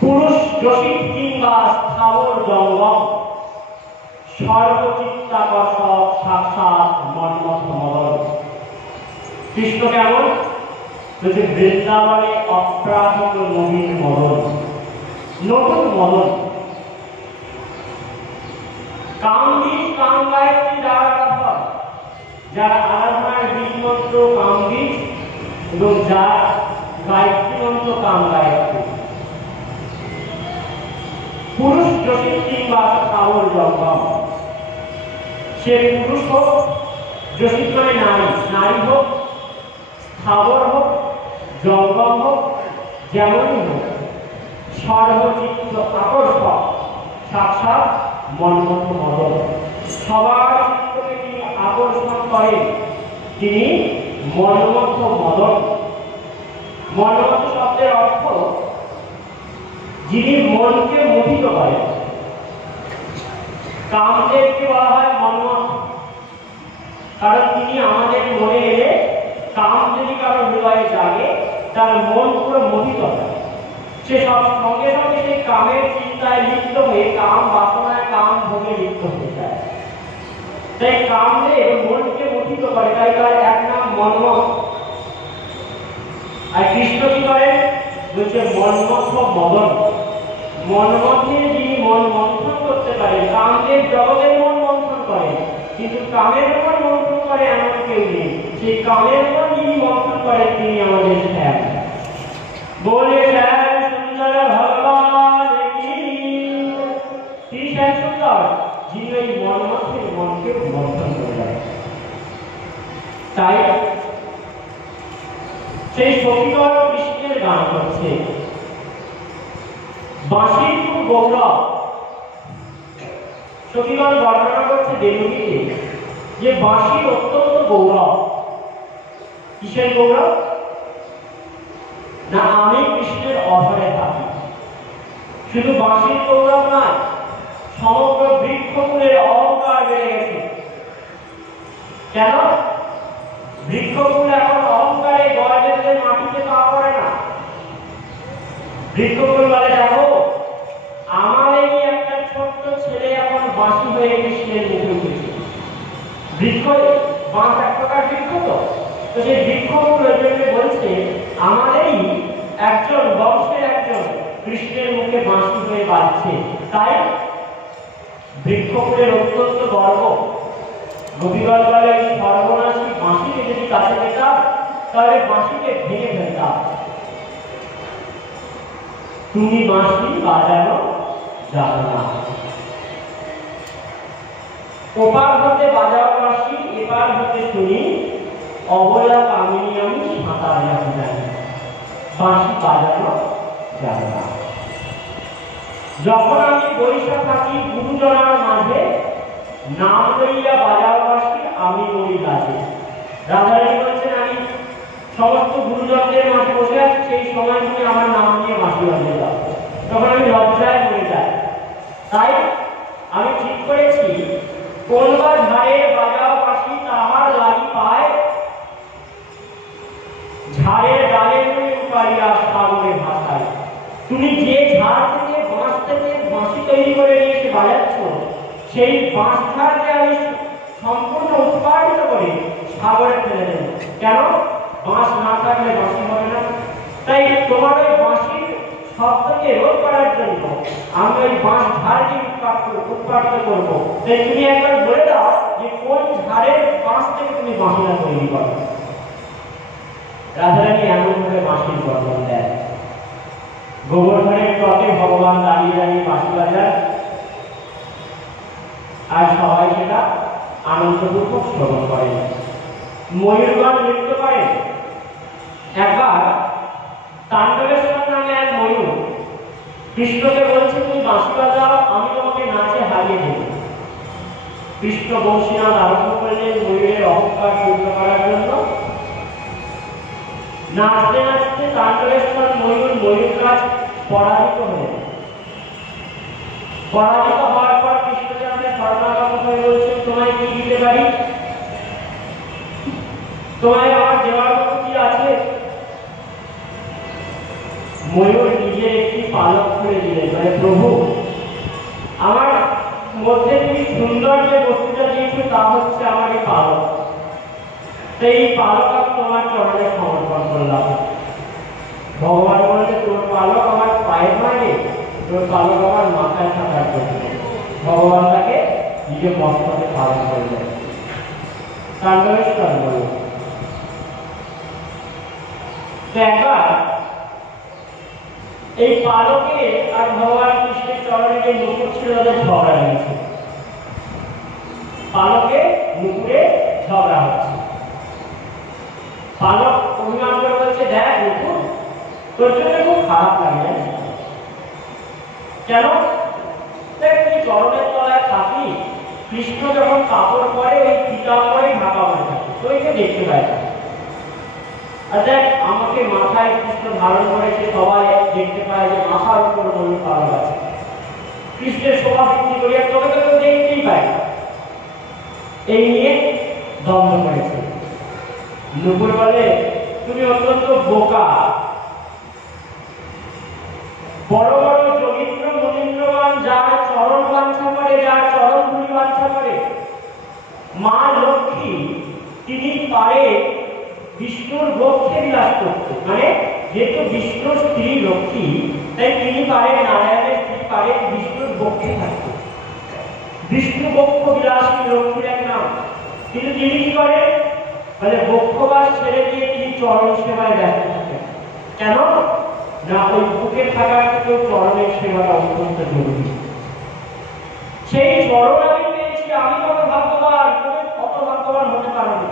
পুরুষ রসিক কিংবা স্থাবর জঙ্গম সর্বচিত্তাকর্ষক সাক্ষাৎ মন্মথ মদন। কৃষ্ণ কেমন বলছে বৃন্দাবনে অপ্রাকৃত নবীন মদন, নতুন মদন। কামবীজ কাম গায়ত্রী যারা কথা, যারা আরাধনার বীজ মন্ত্র কামবীজ এবং যারা গায়ত্রী মন্ত্র কাম গায়ত্রী। পুরুষ রসিক কিংবা স্থাবর জঙ্গম, সে পুরুষ হোক, রসিক মানে নারী, নারী হোক, স্থাবর হোক, জঙ্গম হোক, যেমনই হোক, সর্বচিত্ত আকর্ষক সাক্ষাৎ মন্মথ মদন। সবার চিত্তকে তিনি আকর্ষণ করেন, তিনি মন্মথ মদন। মন্মথ শব্দের অর্থ যিনি মনকে মোহিত করেন। কামদেবকে বলা হয় মন্মথ, কারণ তিনি আমাদের মনে এলে কাম যদি কারো হৃদয়ে জাগে তার মন পুরো মোহিত হয়। সে সব সঙ্গে সঙ্গে সেই কামের চিন্তায় লিপ্ত হয়ে কাম বাসনায় কাম ভোগে লিপ্ত হয়ে যায়। তাই কামদেব মনকে মোহিত করে, তাই তার এক নাম মন্মথ। আর কৃষ্ণ কি করেন বলছে মন্মথ মদন। মনমথে যিনি মন মন্থন করতে পারেন, কামদেব জগতের মন মন্থন করেন, কিন্তু কামের উপর মন্থন করে এমন কেউ নেই। সেই কামের উপর যিনি মন্থন করেন তিনি আমাদের শ্যাম। বলে শ্যাম সুন্দর ভগবান কি, তিনি শ্যাম সুন্দর যিনি ওই মনমথের মনকে মন্থন করে। তাই সেই সখীগণ কৃষ্ণের গান করছে। বাঁশির খুব গৌরব, সখীগণ বর্ণনা করছে দেবীকে যে বাঁশির অত্যন্ত গৌরব। কিসের গৌরব না, আমি কৃষ্ণের অধরে থাকি। শুধু বাঁশির গৌরব নয়, সমগ্র বৃক্ষকুলের অহংকার বেড়ে গেছে। কেন? বৃক্ষকুল এখন অহংকারে গর্বে মাটিতে পা পড়ে না। বৃক্ষকুল বলে দেখো আমার এই একটা ছোট্ট ছেলে এখন বাঁশি হয়ে কৃষ্ণের মুখে উঠেছে। বৃক্ষ বাঁশ এক প্রকার বৃক্ষ, তো সেই বৃক্ষকুল ওই জন্য বলছে আমার এই একজন বংশের একজন কৃষ্ণের মুখে বাঁশি হয়ে বাজছে। তাই বৃক্ষকুলের অত্যন্ত গর্ব। গোপীগণ বলে এই সর্বনাশী বাঁশিকে যদি কাছে পেতাম তাহলে বাঁশিকে ভেঙে ফেলতাম। তুমি বাঁশি বাজানো যাবে না, ওপার হতে বাজাও বাঁশি, এপার হতে শুনি অবলা কামিনী আমি সাঁতার জানি জানি। বাঁশি বাজানো যাবে না। যখন আমি বৈশা থাকি গুরুজনার মাঝে, নাম লইয়া বাজাও বাঁশি আমি মরি লাজে। রাধারানী বলছেন আমি সমস্ত গুরুজনদের মাঝে বসে আছি, সেই সময় তুমি আমার নাম নিয়ে বাঁশি বাজিয়ে দাও, তখন আমি লজ্জায় মরে যাই। তাই আমি ঠিক করেছি কোনবা ঝাড়ে বাজাও বাঁশি তাহার লাগি পায়, ঝাড়ের ডালে তুমি উপাইয়া সাগরে ভাসায়। তুমি যে ঝাড় থেকে বাঁশ থেকে বাঁশি তৈরি করে নিয়ে এসে বাজাচ্ছ, সেই বাঁশ ঝাড়কে আমি সম্পূর্ণ উৎপাদিত করে সাগরে ফেলে দেব। কেন? বাঁশ না থাকলে বাঁশি হবে না। তাই তোমার ওই বাঁশির শব্দকে রোধ করার জন্য আমি ওই বাঁশ ঝাড়কে উৎপাদিত করবো। তাই তুমি একবার বলে দাও যে কোন ঝাড়ের বাঁশ থেকে তুমি বাঁশিটা তৈরি করো। রাধারানী এমন ভাবে বাঁশির বর্ণন দেয়। গোবর্ধনের তটে ভগবান দাঁড়িয়ে দাঁড়িয়ে বাঁশি বাজার, আর সবাই সেটা আনন্দপূর্বক শ্রবণ করে। ময়ূরগণ নৃত্য করে। একবার তাণ্ডবেশ্বর নামে এক ময়ূর কৃষ্ণকে বলছে তুমি বাঁশি বাজাও, আমি তোমাকে নাচে হারিয়ে দেব। কৃষ্ণ বংশীনাথ আরম্ভ করলেন ময়ূরের অহংকার পূর্ণ করার জন্য। নাচতে নাচতে তাণ্ডবেশ্বর ময়ূররাজ পরাজিত হয়ে যায়। পরাজিত হওয়ার পর কৃষ্ণচন্দ্রের শরণাগত হয়ে বলছেন তোমায় কি দিতে পারি, তোমায় আমার দেওয়ার মতো কি আছে? ময়ূর নিজের একটি পালক খুলে দিলেন, মানে প্রভু আমার মধ্যে তুমি সুন্দর যে বস্তুটা দিয়েছো তা হচ্ছে আমার এই পালক, তো এই পালক আমি তোমার চরণে সমর্পণ করলাম। ভগবান বলছে তোর পালক আমার পায়ের মাঝে, তোর পালক আমার মাথায় থাকার জন্য। ভগবান তাকে নিজের মস্তকে ধারণ করলেন। কাণ্ডবেশ্বর বলল একবার এই পালকে আর ভগবান কৃষ্ণের চরণে যে মুকুট ছিল তাদের ঝগড়া লেগেছে। পালকে মুকুটে ঝগড়া হচ্ছে। পালক অভিমান করে বলছে দেখ মুকুট তোর জন্য খুব খারাপ লাগে, কেন তুই চরণের তলায় থাকি, কৃষ্ণ যখন কাপড় পরে ওই পিতাম্বরে ঢাকা হয়ে থাকে, তো এটা দেখতে পায় না। আর দেখ আমাকে মাথায় কৃষ্ণ ধারণ করেছে, সবাই দেখতে পায় যে মাথার উপর ময়ূর পালক আছে, কৃষ্ণের শোভা বৃদ্ধি করি, আর তোকে তো কেউ দেখতেই পায় না। এই নিয়ে দ্বন্দ্ব করেছে। নুপুর বলে তুমি অত্যন্ত বোকা, বড় বড় যোগীন্দ্র মুনীন্দ্রগণ যার চরণ বাঞ্ছা করে, যার চরণ ধুলি বাঞ্ছা করে, মা লক্ষ্মী তিনি পারে বিষ্ণুর বক্ষে বিলাস করতে, মানে যেহেতু বিষ্ণুর স্ত্রী লক্ষ্মী তাই তিনি পারে, নারায়ণের স্ত্রী পারে বিষ্ণুর বক্ষে থাকতে। বিষ্ণু বক্ষ বিলাসী লক্ষ্মীর এক নাম। কিন্তু তিনি কি করেন, মানে বক্ষবাস ছেড়ে দিয়ে তিনি চরণ সেবায় ব্যস্ত থাকেন। কেন না ওই বুকে থাকার থেকেও চরণের সেবাটা অত্যন্ত জরুরি। সেই চরণ আমি পেয়েছি, আমি কত ভাগ্যবান, কত ভাগ্যবান হতে পারবে।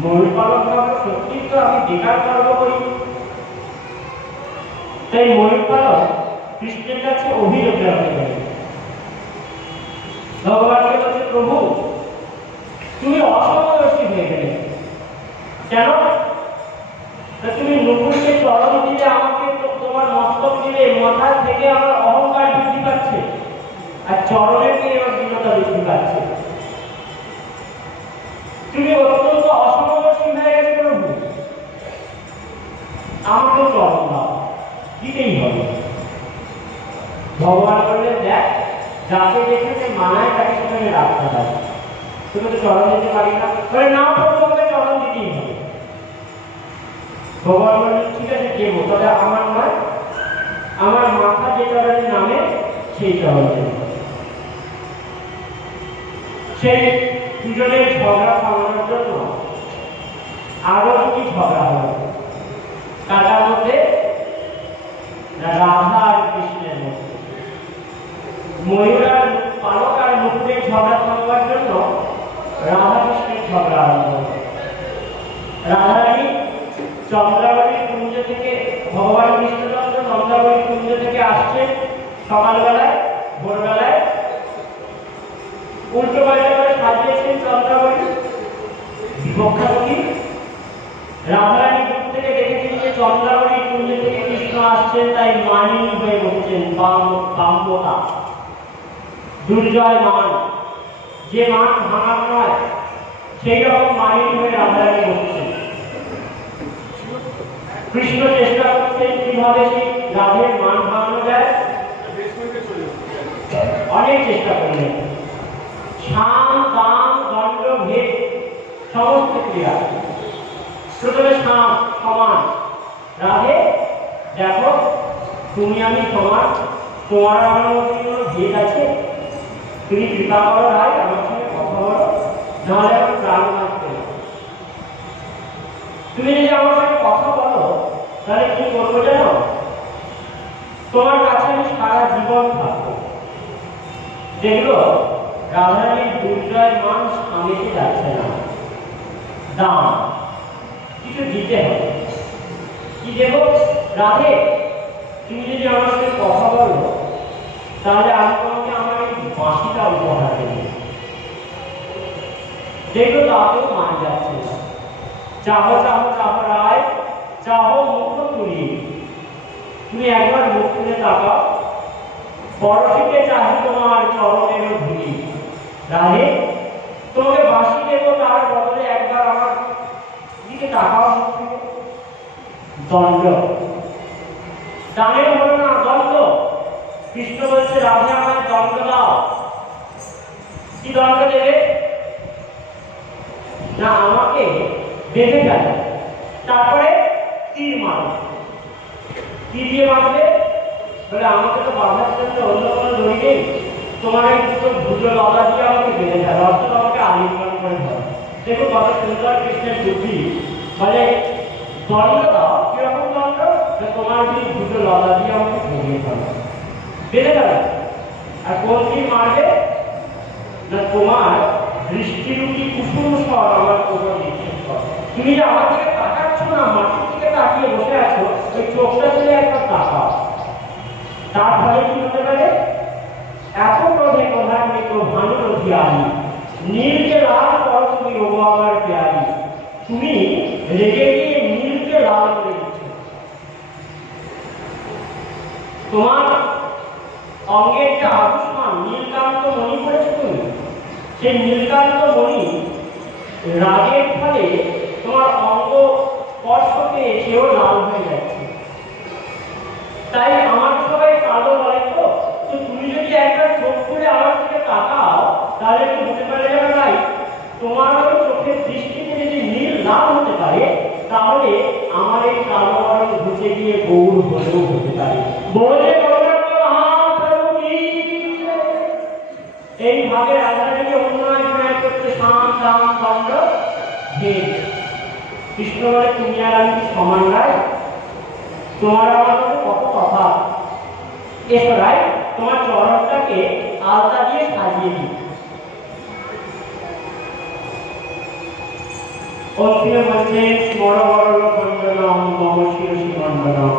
ময়ূর পালক ভাবে সত্যি তো আমি বেকার গর্ব করি। তাই ময়ূর পালক কৃষ্ণের কাছে অভিযোগ জানাতে পারে। ভগবানকে বলছে প্রভু তুমি অসমদর্শী হয়ে গেলে কেন, তুমি নুপুরকে চরণ দিলে, আমাকে তোমার মস্তক দিলে, মাথা থেকে আমার অহংকার বৃদ্ধি পাচ্ছে, আর চরণের থেকে এবার দীনতা বৃদ্ধি পাচ্ছে। তুমি অত্যন্ত অসমদর্শী হয়ে গেছে প্রভু, আমাকেও চরণ দাও, দিতেই হবে। ভগবান বললেন দেখ যাকে যেখানে মানায় তাকে সেখানে রাখতে হবে, তুমি তো চরণ দিতে পারি না, বলে না প্রভু আমাকে চরণ দিতেই হবে। ভগবান বললেন ঠিক আছে দেবো, তবে আমার নয়, আমার মাথা যে চরণের নামে সেই চরণ দেব। সেই দুজনের ঝগড়া থামানোর জন্য আরো দুটি ঝগড়া হল, কাটার মধ্যে রাধা আর কৃষ্ণের মধ্যে। ময়ূর আর পালক আর মুকুটের ঝগড়া থামাবার জন্য রাধা কৃষ্ণের ঝগড়া আরম্ভ হল। রাধারানী চন্দ্রাবলী কুঞ্জ থেকে, ভগবান কৃষ্ণচন্দ্র চন্দ্রাবলী কুঞ্জ থেকে আসছেন সকালবেলায়, ভোরবেলায় উল্টো পাল্টা করে সাজিয়েছেন চন্দ্রাবলী বিপক্ষাপক্ষী। রাধারানী দূর থেকে দেখেছেন যে চন্দ্রাবলী কুঞ্জ থেকে কৃষ্ণ আসছেন, তাই মানিনী হয়ে বসছেন, বাম্যতা দুর্জয় মান, যে মান ভাঙার নয় সেই রকম মানিনী হয়ে রাধারানী বসছেন। কৃষ্ণ চেষ্টা করছেন কিভাবে সেই রাধের মান ভাঙানো যায়, অনেক চেষ্টা করলেন। সাম দাম দণ্ড ভেদ সমস্ত ক্রিয়া, প্রথমে সাম সমান, রাধে দেখো তুমি আমি সমান, তোমার আমার মধ্যে কোনো ভেদ আছে, তুমি কৃপা করো ভাই আমার সঙ্গে কথা বলো, নাহলে আমার প্রাণ মারতে। তুমি যদি আমার সঙ্গে কথা বলো তাহলে কি করবো জানো, তোমার কাছে আমি সারা জীবন থাকবো। দেখলো রাধারানীর দুর্জয় মান স্বামীকে যাচ্ছে না, দাম কিছু দিতে হবে। কি দেব, রাধে তুমি যদি আমার সঙ্গে কথা বলো তাহলে আমি তোমাকে আমার এই বাঁশিটা উপহার দেব। দেখলো তাতেও মান যাচ্ছে না। চাহ চাহ চাহ রায় চাহ মুখ তুলি, তুমি একবার মুখ তুলে তাকাও, পরশিতে চাহি তোমার চরণের ধুলি। রাধে তোমাকে বাঁশি দেবো, তার বদলে একবার আমার দিকে তাকাও। দণ্ড দানের হলো না, দণ্ড। কৃষ্ণ বলছে রাধে আমায় দণ্ড দাও। কি দণ্ড দেবে? না আমাকে বেঁধে ফেলে, তারপরে তীর মারবে। কি দিয়ে মারবে? বলে আমাকে তো বাঁধার জন্য অন্য কোনো দড়ি নেই, তোমার এই দুটো ভুজো লতা দিয়ে আমাকে বেঁধে ফেলে, অর্থাৎ আমাকে আলিঙ্গন করে ধরে। দেখো কত সুন্দর কৃষ্ণের বুদ্ধি। বলে দণ্ড দাও। কিরকম দণ্ড? তোমার এই ভুজো লতা দিয়ে আমাকে বেঁধে ফেলে, বেঁধে ফেলে। আর কোন তীর মারবে? না তোমার দৃষ্টিরূপী কুসুম স্বর আমার উপর নিক্ষেপ করো। তুমি যে আমার দিকে তাকাচ্ছ না, মাটির দিকে তাকিয়ে বসে আছো, ওই চোখটা তুলে একটা তাকাও। তার ফলে কি হতে পারে? এত ক্রোধে ক্রোধান্বিত ভানুরথী আলী, নীলকে লাল করো তুমি ওগো আমার প্যারি। তুমি রেগে গিয়ে নীলকে লাল করে দিচ্ছ। তোমার অঙ্গের যে আভূষণ নীলকান্ত মণি পড়েছো তুমি, সেই নীলকান্ত মণি রাগের ফলে তোমার অঙ্গ স্পর্শ পেয়ে সেও লাল হয়ে যাচ্ছে। তাই আমার সবাই কালো বলে তো, তুমি যদি একটা চোখ করে আমার দিকে তাকাও তাহলে কি হতে পারে যাবে ভাই? তোমার ওই চোখের দৃষ্টিতে যদি নীল লাল হতে পারে, তাহলে আমার এই কালো বরণ ঘুচে গিয়ে গৌর হলেও হতে পারে। বলে এইভাবে রাধারানীকে অন্যায় করতে সাম দাম দণ্ড ভেদ। কৃষ্ণ বলে তুমি আর আমি সমান রায়, তোমার আমার মধ্যে কত কথা। এসো রায়, তোমার চরণটাকে আলতা দিয়ে সাজিয়ে দিই। অন্তিমে বলছে বড় বড় মণ্ডলম মম শিরসি মণ্ডলম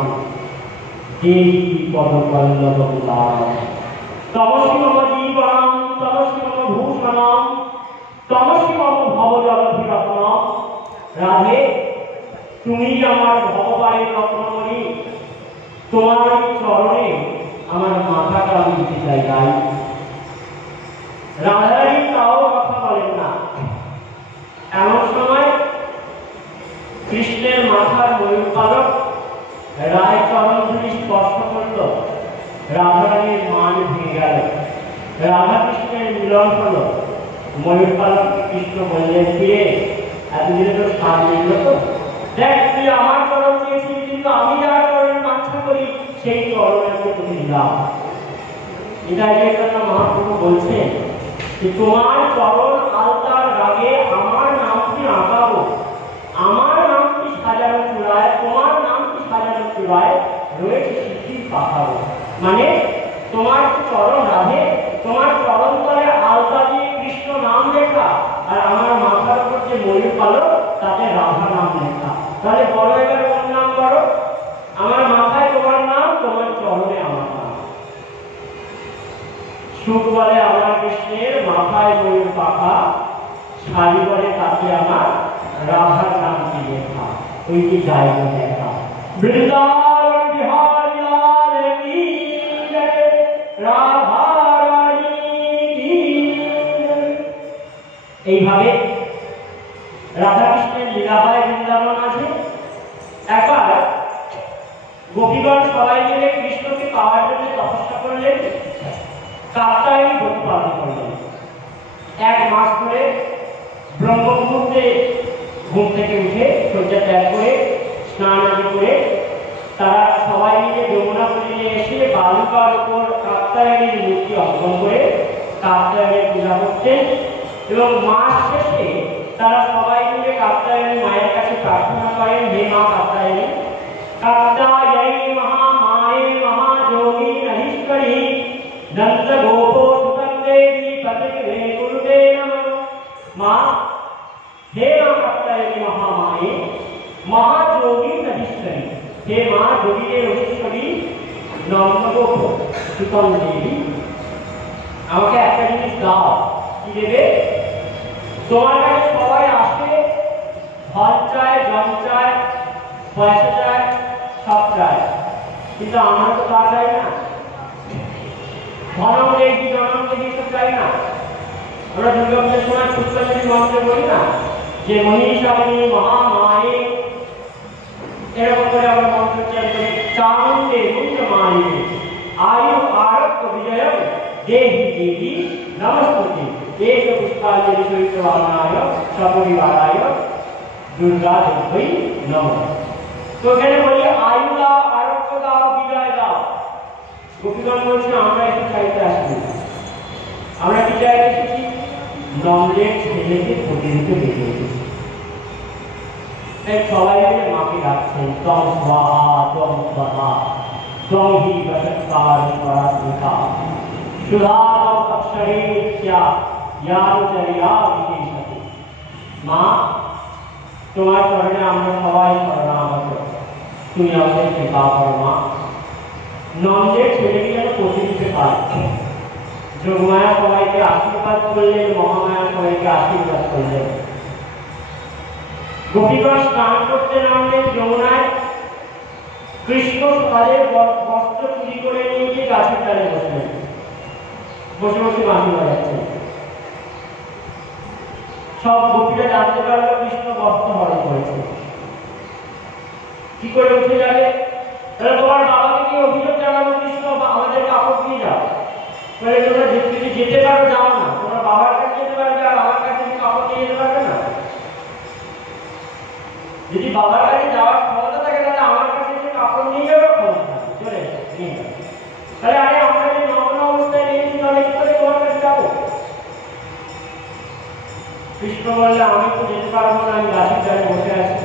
দেবী পদপল্লব তমসি মম জীবনম তমসি মম ভূষণম তমসি মম ভবজলধিরত্নম। রাধে, তুমি আমার ভগবানের রত্নমণি, তোমার চরণে আমার মাথাটা আমি দিতে চাই। গাই রাধারানী তাও কথা বলেন না। এমন সময় কৃষ্ণের মাথার ময়ূর পালক রায় চরণ ধুলি স্পর্শ করল, রাধারানীর মান ভেঙে গেল। রাধা কৃষ্ণের মিলন হলো। ময়ূর পালক কৃষ্ণ বললেন, ফিরে এতদিনে তো স্বাদ মিলল তো, দেখ তুই আমার চরণ চেয়েছিলি, কিন্তু আমি যার চরণ কাঙ্ক্ষা করি সেই চরণকে তুমি দিলাম। এটা জন্য মহাপ্রভু বলছেন যে তোমার চরণ আলতার রাগে আমার নামটি আঁকাবো, আমার নামটি সাজানো চূড়ায়, তোমার নামটি সাজানো চূড়ায় রয়েছে শিশির পাঠাবো। মানে তোমার চরণ রাধে, তোমার চরণ তলে আলতা দিয়ে কৃষ্ণ নাম লেখা, আর আমার মাথার উপর যে ময়ূর পালক তাতে রাধা নাম লেখা। তাহলে বড় এবার কোন নাম বড়? আমার মাথায় তোমার নাম, তোমার চরণে আমার নাম। সুখ বলে আমার কৃষ্ণের মাথায় ময়ূর পাখা, শাড়ি বলে তাতে আমার রাধার নামটি লেখা। ওইটি জায়গা দেখা বৃন্দাবন বিহারী লাল কি জয়, রাধা রানী কি জয়। এইভাবে রাধা কৃষ্ণের লীলাবায় বৃন্দাবন আছে। একবার গোপীগণ সবাই মিলে কৃষ্ণকে পাওয়ার জন্য তপস্যা করলেন, কাত্যায়নী ব্রত পালন করলেন। 1 মাস ধরে ব্রহ্ম মুহূর্তে ঘুম থেকে উঠে শয্যা ত্যাগ করে স্নান আদি করে তারা সবাই মিলে যমুনা তীরে এসে বালুকার উপর কাত্যায়নীর মূর্তি অর্পণ করে কাত্যায়নীর পূজা করতেন। এবং মাস শেষে তারা সবাই মিলে কাত্যায়নী মায়ের কাছে প্রার্থনা করেন, হে মা কাত্যায়নী, কাত্যায়নী মহামায়ে মহাযোগী নহিষ্করী নন্দ গোপো সুতং দেবী পতিতে গুরুতে নমঃ। মা, হে মা কাত্যায়নী মহামায়ে মহাযোগী নহিষ্করী, হে মা যোগীদের অধীশ্বরী নন্দ গোপ সুতং দেবী, আমাকে একটা জিনিস দাও। কি দেবে? তোমার কাছে সবাই আসে, ধন চায়, জন চায়, পয়সা চায়, সব চায়, কিন্তু আমার তো তা চাই না। ধনম দেখি জনম দেখি সব চাই না। আমরা দুর্গাপূজার সময় পুষ্পাঞ্জলি মন্ত্রে বলি না যে মহিষাবিনী মহামায়ে, এরকম করে আমরা মন্ত্র চাই, চামুণ্ডে देहि देवी नमस्ते एक पुष्पांजलि चरित्रवाणाय सपरिवाराय दुर्गा देवी नमः। तो এখানে বলি আয়ু দাও, আরোগ্য দাও, বিজয় দাও। গোপীগণ বলছে আমরা একটু চাইতে আসছি, আমরা কি চাইতে এসেছি? নন্দের ছেলেকে প্রতিদিনকে দেখে এসেছি। তাই সবাই মিলে মাকে ডাকছেন তম স্বাহা তম স্বাহা তম হি বসৎকার পরাত্মিকা সুধাতম অক্ষরে নিত্যা জ্ঞানচর্যা বিশেষতে। মা তোমার চরণে আমরা সবাই শরণাগত, তুমি আমাদের কৃপা করো মা। নন্দের ছেলেকে যেন প্রতিদিনকে পায়। যোগমায়া সবাইকে আশীর্বাদ করলেন, মহামায়া সবাইকে আশীর্বাদ করলেন। গোপীগণ স্নান করতে নামলেন যমুনায়। কৃষ্ণ তাদের বস্ত্র চুরি করে নিয়ে গিয়ে গাছের ডালে বসলেন, বসে বসে বাঁশি বাজাচ্ছেন। সব গোপীরা জানতে পারলো কৃষ্ণ বস্ত্র হরণ করেছে। কি করে উঠে যাবে? তোমার বাবাকে কি অভিযোগ জানাবো? কৃষ্ণ আমাদের কাপড় দিয়ে যাও। তোমরা যদি যেতে পারো যাও না, তোমার বাবার কাছে যেতে পারবে, আর আমার কাছে কাপড় নিয়ে যেতে পারবে না। যদি বাবার কাছে যাওয়ার ক্ষমতা থাকে তাহলে আমার কাছে এসে কাপড় নিয়ে যাওয়ার ক্ষমতা চলে তাহলে আরে আমরা যে নগ্ন অবস্থায় নিয়েছি তাহলে কি করে তোমার কাছে যাবো? কৃষ্ণ বললে আমি তো যেতে পারবো না, আমি গাছের ডালে বসে আছি।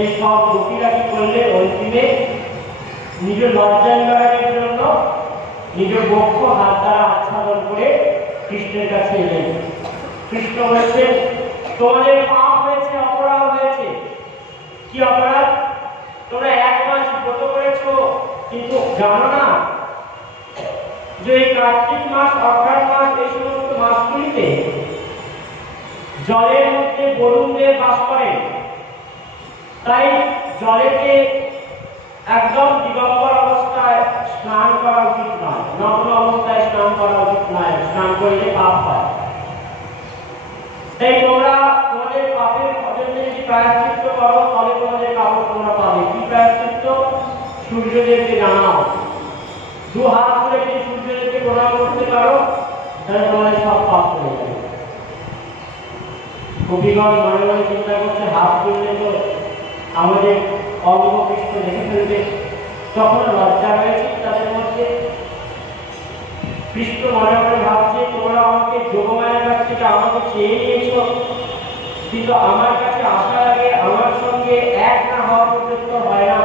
এই সব গোপীরা কি করলে অন্তিমে নিজের লজ্জা নিবারণের জন্য নিজের বক্ষ হাত দ্বারা আচ্ছাদন করে কৃষ্ণের কাছে এলেন। কৃষ্ণ বলছেন তোমাদের পাপ হয়েছে, অপরাধ হয়েছে। কি অপরাধ? তোমরা 1 মাস ব্রত করেছো, কিন্তু জানো না যে এই কার্তিক মাস, অঘ্রাণ মাস, এই সমস্ত মাসগুলিতে জলের মধ্যে বরুণদেব বাস করেন। তাই জলেতে একদম দিগম্বর অবস্থায় স্নান করা উচিত নয়, নগ্ন অবস্থায় স্নান করা উচিত নয়, স্নান করলে পাপ হয়। তাই তোমরা তোমাদের পাপের জন্য যদি প্রায়শ্চিত্ত করো তাহলে তোমাদের কাপড় তোমরা পাবে। কি প্রায়শ্চিত্ত? সূর্যদেবকে জানাও, 2 হাত করে যদি সূর্যদেবকে প্রণাম করতে পারো তাহলে তোমাদের সব পাপ চলে যাবে। গোপীগণ মনে মনে চিন্তা করছে হাত তুললে তো আমাদের অঙ্গ পৃষ্ঠ দেখে ফেলবে, তখন লজ্জা হয়েছে তাদের মধ্যে। কৃষ্ণ মনে মনে ভাবছে তোমরা আমাকে যোগমায়ার কাছ থেকে আমাকে চেয়ে নিয়েছ, কিন্তু আমার কাছে আসার আগে আমার সঙ্গে এক না হওয়া পর্যন্ত হয় না।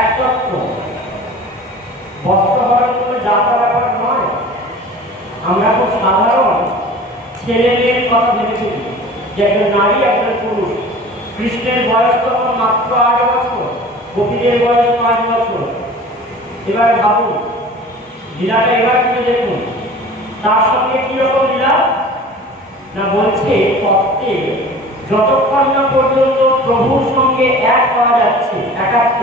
এক তত্ত্ব বস্ত্র হওয়ার জন্য যাত্রা ব্যাপার নয়। আমরা খুব সাধারণ ছেলে মেয়ের কথা ভেবে ফেলি যে একজন নারী একজন পুরুষ। কৃষ্ণের বয়স তখন মাত্র 8 বছর, গোপীদের বয়স 5 বছর। এবার ভাবুন লীলাটা, এবার কিন্তু দেখুন তার সঙ্গে কি রকম লীলা না। বলছে তত্ত্বে যতক্ষণ না পর্যন্ত প্রভুর সঙ্গে এক হওয়া যাচ্ছে, একাত্ম,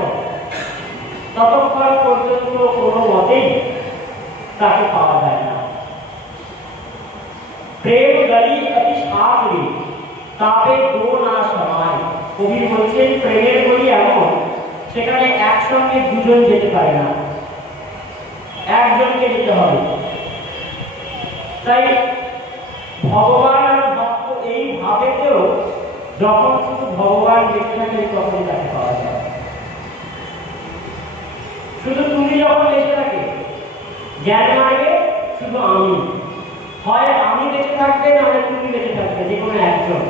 ততক্ষণ পর্যন্ত কোনো মতেই তাকে পাওয়া যায় না। প্রেম গলি অতি সাগরে তাপে দো না সমায়। কবি বলছেন প্রেমের গলি এমন সেখানে একসঙ্গে দুজন যেতে পারে না, একজনকে যেতে হবে। তাই ভগবান আর ভক্ত এই ভাবেতেও যখন শুধু ভগবান বেঁচে থাকে তখনই তাকে পাওয়া যায়। শুধু তুমি যখন বেঁচে থাকে জ্ঞান মার্গে শুধু আমি, হয় আমি বেঁচে থাকবে নাহলে তুমি বেঁচে থাকবে, যে কোনো একজন।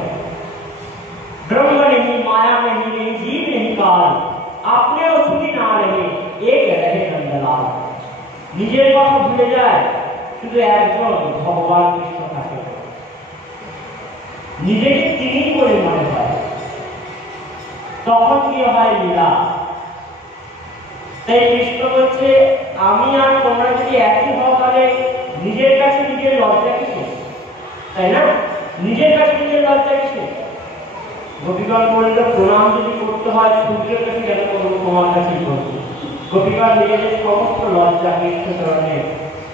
ब्रह्म नहीं, माया नहीं, जीव नहीं काल, अपने उसकी ना रहे एक रहे नंदलाल। নিজের কথা ভুলে যায়, শুধু একজন ভগবান কৃষ্ণ থাকে। নিজেকে তিনি বলে মনে হয়, তখন কি হয় লীলা। তাই কৃষ্ণ বলছে আমি আর তোমরা যদি একই হও তাহলে নিজের কাছে নিজের লজ্জা কিসে, তাই না? নিজের কাছে নিজের লজ্জা কিসে? গোপীগণ বলল প্রণাম যদি করতে হয় সূর্যের কাছে কেন করবো, তোমার কাছেই করবো। গোপীগণ নিজেদের সমস্ত লজ্জা কৃষ্ণ চরণে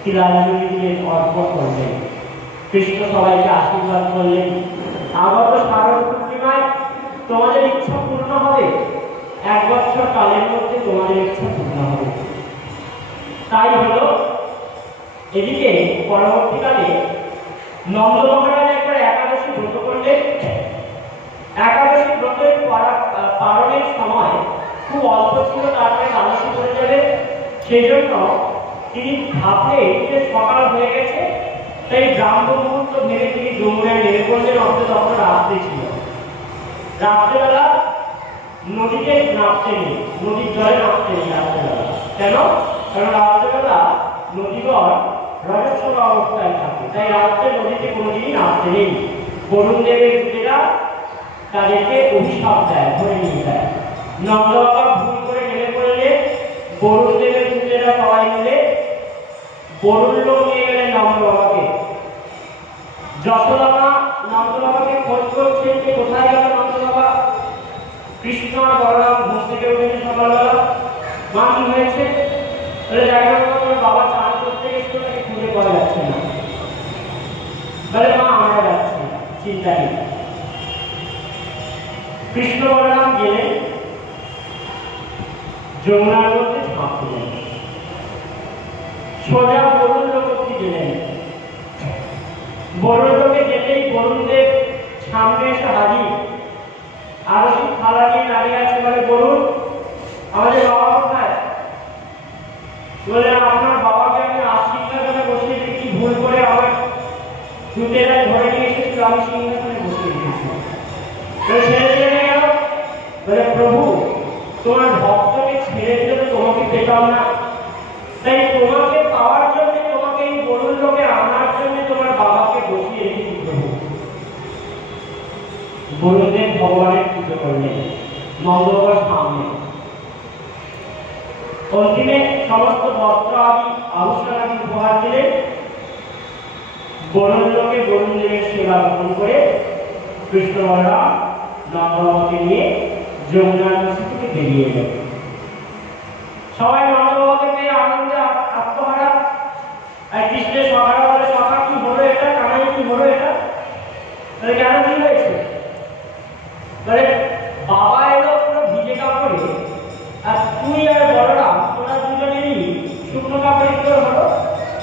তিলাঞ্জলি দিয়ে অর্পণ করলেন। কৃষ্ণ সবাইকে আশীর্বাদ করলেন আগত শারদ পূর্ণিমায় তোমাদের ইচ্ছা পূর্ণ হবে, 1 বছর কালের মধ্যে তোমাদের ইচ্ছা পূর্ণ হবে। তাই হলো এদিকে পরবর্তীকালে নন্দ মহারাজ একবার একাদশী ব্রত করলেন। একাদশী ব্রতের পালনের সময় খুব অল্প ছিল, তারপরে একাদশী করে যাবে। সেই জন্য তিনি ভাবলেন যে সকাল হয়ে গেছে, তাই ব্রাহ্ম মুহূর্ত ভেবে তিনি যমুনায় নেমে পড়লেন। অর্থ তখন রাত্রে ছিল। রাত্রেবেলা নদীতে নামতে নেই, নদীর জলে নামতে নেই রাত্রেবেলা। কেন? কারণ রাত্রেবেলা নদীগণ রজস্বল অবস্থায় থাকে, তাই রাত্রে নদীতে কোনোদিনই নামতে নেই। বরুণ দেবের দূতেরা তাদেরকে অভিশাপ দেয়, ধরে নিয়ে যায়। নন্দ বাবা ভুল করে নেমে পড়লে বরুণ দেবের দূতেরা সবাই মিলে বরুণ লোক নিয়ে গেলেন নন্দ বাবাকে। যশোদা মা নন্দ বাবাকে খোঁজ করছেন যে কোথায় গেল নন্দ বাবা। কৃষ্ণ আর বলরাম ঘুম থেকে উঠেছে সকালবেলা। মা কি হয়েছে? বাবা চান করতে গেছিল, তাকে খুঁজে পাওয়া যাচ্ছে না। বলে মা আমরা যাচ্ছি, চিন্তা নেই। কৃষ্ণ বলরাম গেলেন, যমুনার মধ্যে ঝাঁপ দিলেন, সোজা বরুণ লোক অব্দি গেলেন। বরুণ লোকে যেতেই বরুণ দেব সামনে এসে হাজির। আরো সব থালা নিয়ে দাঁড়িয়ে আছে। বলে বরুণ, আমাদের বাবা কোথায়? বলে আপনার বাবাকে আমি সিংহাসনে বসিয়ে দিয়েছি, ভুল করে আমার দূতেরা ধরে নিয়ে এসেছিল, আমি সিংহাসনে বসিয়ে দিয়েছি। ছেড়ে দিয়ে গেল। বলে প্রভু, তোমার ভক্তকে ছেড়ে দিলে তো তোমাকে পেতাম না, তাই তোমাকে পাওয়ার জন্য তোমাকে এই বরুণ লোকে আনার জন্য তোমার বাবাকে বসিয়ে রেখেছি প্রভু। বরুণদেব ভগবানের পুজো করলেন নন্দ বাবার সামনে। অন্তিমে সমস্ত বস্ত্র আদি আভূষণ আদি উপহার দিলেন। বরুণ লোকে বরুণ দেবের সেবা গ্রহণ করে কৃষ্ণ বলরাম নন্দ বাবাকে নিয়ে যমুনার নদী থেকে বেরিয়ে এলেন। সবাই নন্দ বাবাকে পেয়ে আনন্দে আত্মহারা। আর কৃষ্ণের সখারা বলে, সখা কি হলো এটা? কানাই কি হলো এটা? কেন কি হয়েছে? বলে বাবা এলো পুরো ভিজে কাপড়ে, আর তুই আর বলরাম তোরা দুজনেরই শুকনো কাপড়ে কি করে হলো?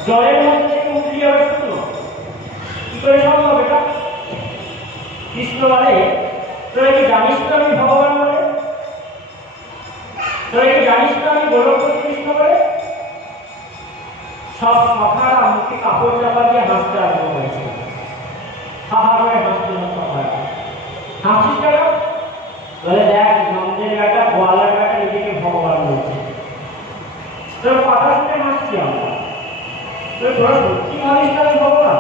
জলের মধ্যে থেকে উঠলি আবার শুকনো, কি করে সম্ভব এটা? কৃষ্ণ বলে, তোরা কি জানিস তো আমি ভগবান বলে? তোরা কি জানিস তো আমি গোলকপতি কৃষ্ণ বলে? সব সখারা মুখে কাপড় চাপা দিয়ে হাসতে আরম্ভ করেছে। হাহা করে হাসতে সখারা। হাসিস কেন? বলে দেখ, নন্দের বেটা গোয়ালার বেটা নিজেকে ভগবান বলছে, তোর কথা শুনে হাসছি আমরা। তোরা সত্যি ভাবিস না আমি ভগবান?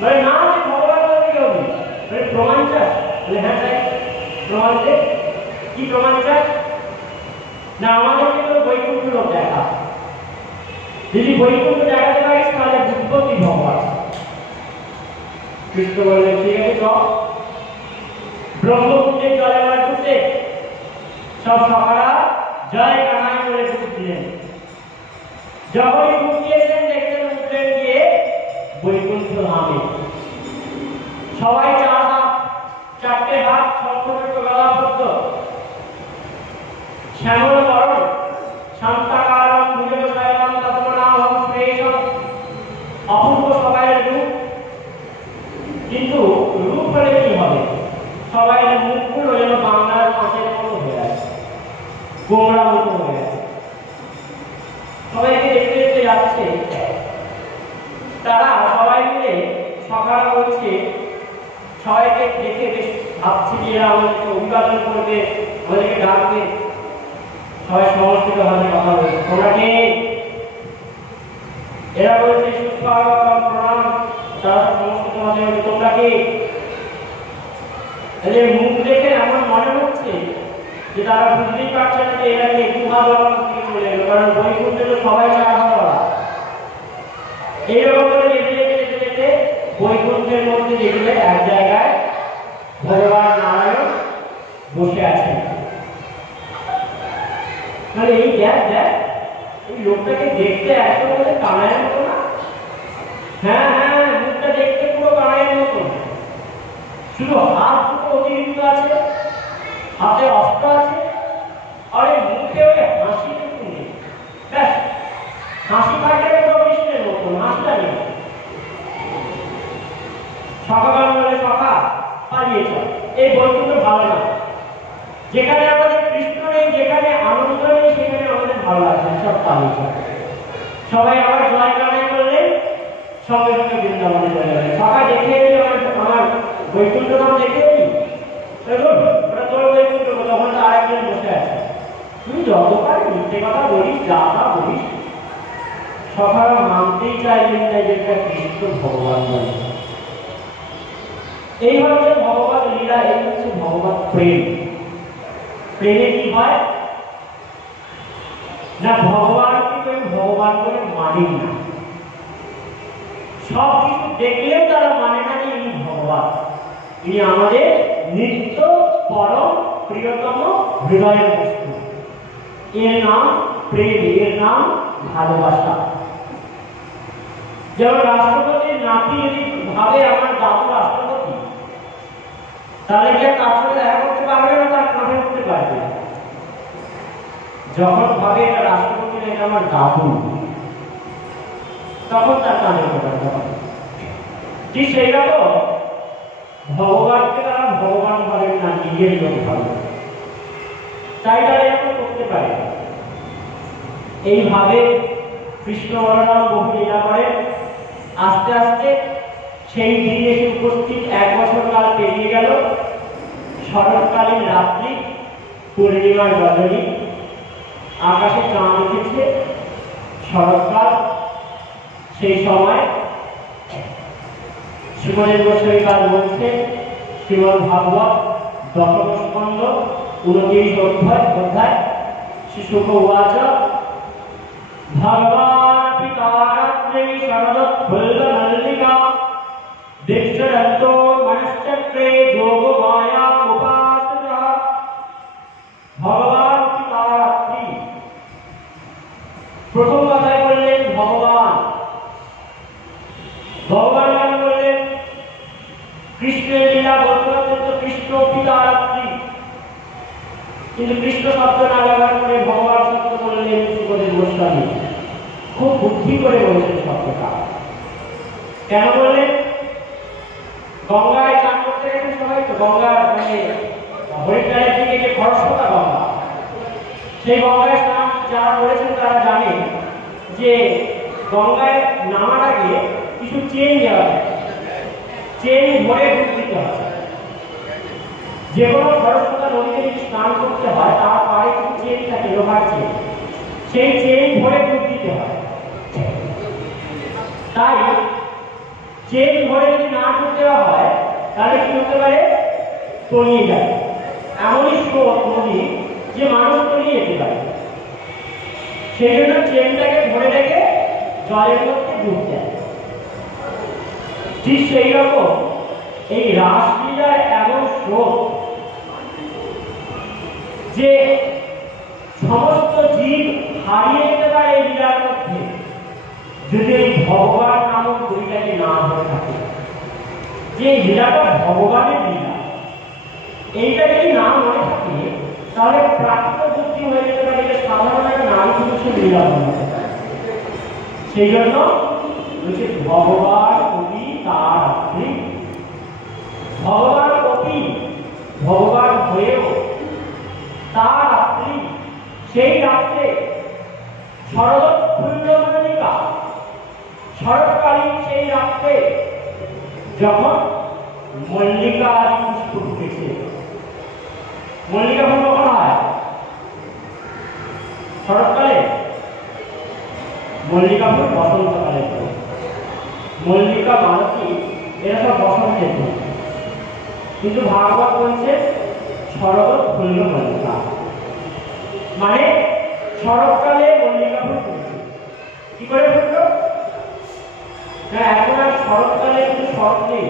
বলে না, আমি ভগবান বলে কি হবি? বলে প্রমাণ চাস? বলে হ্যাঁ তাই, প্রমাণ দে। কি প্রমাণ চাস? না আমাদেরকে তোর বৈকুণ্ঠ লোক দেখা। যদি বৈকুণ্ঠ দেখাতে পারিস তাহলে বুঝবো তুই ভগবান। কৃষ্ণ বললেন ঠিক আছে চল। ব্রহ্মপুত্রের জলে এবার ডুবতে সব সখারা জয় কানাই করে ডুব দিলেন। যখনই ডুব দিয়েছেন দেখলেন উঠলেন গিয়ে বৈকুণ্ঠ ধামে। সবাই চারটে হাত শঙ্খ গলাবদ্ধ, শ্যামল বরণ শান্তাকারম ভুজগশয়নম তৎপনাভম শ্রেয়সম। অপূর্ব সবাই রূপ, কিন্তু রূপ হলে কি হবে? সবাই মুখগুলো যেন বাংলার মাছের মতো হয়ে আছে, গোমরা মতো হয়ে আছে। সবাইকে দেখতে দেখতে যাচ্ছে। তারা সবাই মিলে সকাল বলছে, সবাইকে দেখে বেশ ভাবছি যে এরা আমাদেরকে অভিবাদন করবে, আমাদেরকে ডাকবে। সবাই সমর্থিত ভাবে কথা বলছে, তোমরা কে? এরা বলছে সুস্বাগতম প্রণাম। তারা সমর্থিত ভাবে বলছে তোমরা কে? মুখ দেখে এমন মনে হচ্ছে যে তারা বুঝতেই পারছে না যে এরা কি একটু ভালো থেকে চলে এলো, কারণ বৈকুণ্ঠে তো সবাই চাওয়া। এইরকম করে যেতে যেতে যেতে যেতে বৈকুণ্ঠের মধ্যে দেখলে এক জায়গায় ভগবান নারায়ণ বসে আছেন। মানে এই দেখ দেখ, এই লোকটাকে দেখতে এত বলে কানাইয়ের মতো না? হ্যাঁ হ্যাঁ, মুখটা দেখতে পুরো কানাইয়ের মতো, শুধু হাত দুটো অতিরিক্ত আছে, হাতে অস্ত্র আছে, আর এই মুখে ওই হাসি টুকু নেই। ব্যাস, হাসি থাকলে পুরো কৃষ্ণের মতো, বাঁশিটা নেই। সকাল বলে সখা পালিয়ে চল, এই বৈকুণ্ঠ ভালো না। যেখানে আমাদের কৃষ্ণ নেই, যেখানে আনন্দ নেই, সেখানে আমাদের ভালো লাগছে না, সব পালিয়ে চল। সবাই আবার জয় গানে করলেন, সঙ্গে সঙ্গে বৃন্দাবনে চলে গেলেন। সকাল দেখে এলি আমার বৈকুণ্ঠ নাম দেখে এলি, ওটা তোর বৈকুণ্ঠ, তখন তো আরেকজন বসে আছে। তুই যতবার মিথ্যে কথা বলিস, যা তা বলিস। সকাল মানতেই চাইলেন না যেটা কৃষ্ণ ভগবান বলে। এই হচ্ছে ভগবান লীলা, এই হচ্ছে ভগবান প্রেম। প্রেমে কি হয় না, ভগবানকে কেউ ভগবান বলে মানি না। সব কিছু দেখলেও তারা মানে না যে ইনি ভগবান, ইনি আমাদের নিত্য পরম প্রিয়তম হৃদয়ের বস্তু। এর নাম প্রেম, এর নাম ভালোবাসা। যেমন রাষ্ট্রপতির নাতি যদি ভাবে আমার দাদু রাষ্ট্রপতি, তাহলে কি তার সাথে দেখা করতে পারবে না, তার কাঁধে উঠতে পারবে। যখন ভাবে এটা রাষ্ট্রপতি না, এটা আমার দাদু, তখন তার কাঁধে উঠতে পারবে। ঠিক সেই রকম ভগবানকে তারা ভগবান ভাবেন না, নিজের লোক ভাবে, তাই তারা এরকম করতে পারে। এইভাবে কৃষ্ণ বলরাম বহু লীলা করেন। আস্তে আস্তে সেই দিন এসে উপস্থিত, 1 বছর কাল পেরিয়ে গেল। শরৎকালীন রাত্রি, পূর্ণিমার রজনী, আকাশে চাঁদ উঠেছে, শরৎকাল। সেই সময় শ্রীমদ গোস্বামী কাল বলছে, শ্রীমদ ভাগবত দশম স্কন্ধ 29 অধ্যায়, শিশুক উবাচ ভগবান পিতারাত্রে শরদোৎফুল্ল মল্লিকা দীক্ষরন্তো মনশ্চক্রে যোগ মায়া উপাসনা। ভগবান পিতারাত্রি, প্রথম কথায় বললেন ভগবান। ভগবান কেন বললেন? কৃষ্ণের লীলা বলতে তো কৃষ্ণ পিতারাত্রি, কিন্তু কৃষ্ণ শব্দ না ব্যবহার করে ভগবান শব্দ বললেন শ্রীমদ গোস্বামী। খুব বুদ্ধি করে বলেছেন শব্দটা। কেন বললেন? গঙ্গায় চান করতে গেছে সবাই, তো গঙ্গা মানে হরিদ্বারের দিকে যে খরস্রোতা গঙ্গা, সেই গঙ্গায় স্নান যারা করেছেন তারা জানেন যে গঙ্গায় নামার আগে কিছু চেন দেওয়া হয়, চেন ভরে ডুব দিতে হয়। যে কোনো খরস্রোতা নদীতে যদি স্নান করতে হয়, তার পাড়ে কিছু চেন থাকে, লোহার চেন, সেই চেন ভরে ডুব দিতে হয়। তাই চেন ভরে যদি না ডুব দেওয়া হয়, তাহলে কি হতে পারে? তলিয়ে যায়। এমনই স্রোত নদী যে মানুষ তলিয়ে যেতে পারে। সেই জন্য চেনটাকে ধরে রেখে জলের মধ্যে ডুব দেয়। ঠিক সেই রকম এই রাসলীলার এমন স্রোত যে সমস্ত জীব হারিয়ে যেতে পারে এই লীলার মধ্যে, যদি এই ভগবান নামক বইটাকে না ধরে থাকে। যে লীলাটা ভগবানের লীলা, এইটা যদি না মনে থাকে, তাহলে প্রাকৃত বুদ্ধি হয়ে যেতে পারে যে সাধারণ একটা নারী পুরুষের লীলা মনে হতে পারে। সেই জন্য বলছে ভগবান অতি তার রাত্রি। ভগবান অতি, ভগবান হয়েও তার রাত্রি, সেই রাত্রে শরদোৎফুল্ল মল্লিকা, শরৎকালীন সেই রাত্রে যখন মল্লিকা আদি পুষ্প ফুটেছে। মল্লিকা ফুল কখন হয়? শরৎকালে। মল্লিকা ফুল বসন্তকালে। মল্লিকা, মালতী এরা সব বসন্তের ফুল, কিন্তু ভাগবত বলছে শরদোৎফুল্ল মল্লিকা, মানে শরৎকালে মল্লিকা ফুল ফুটছে। কি করে ফুটলো? না, এখন আর শরৎকালে কিন্তু শরৎ নেই।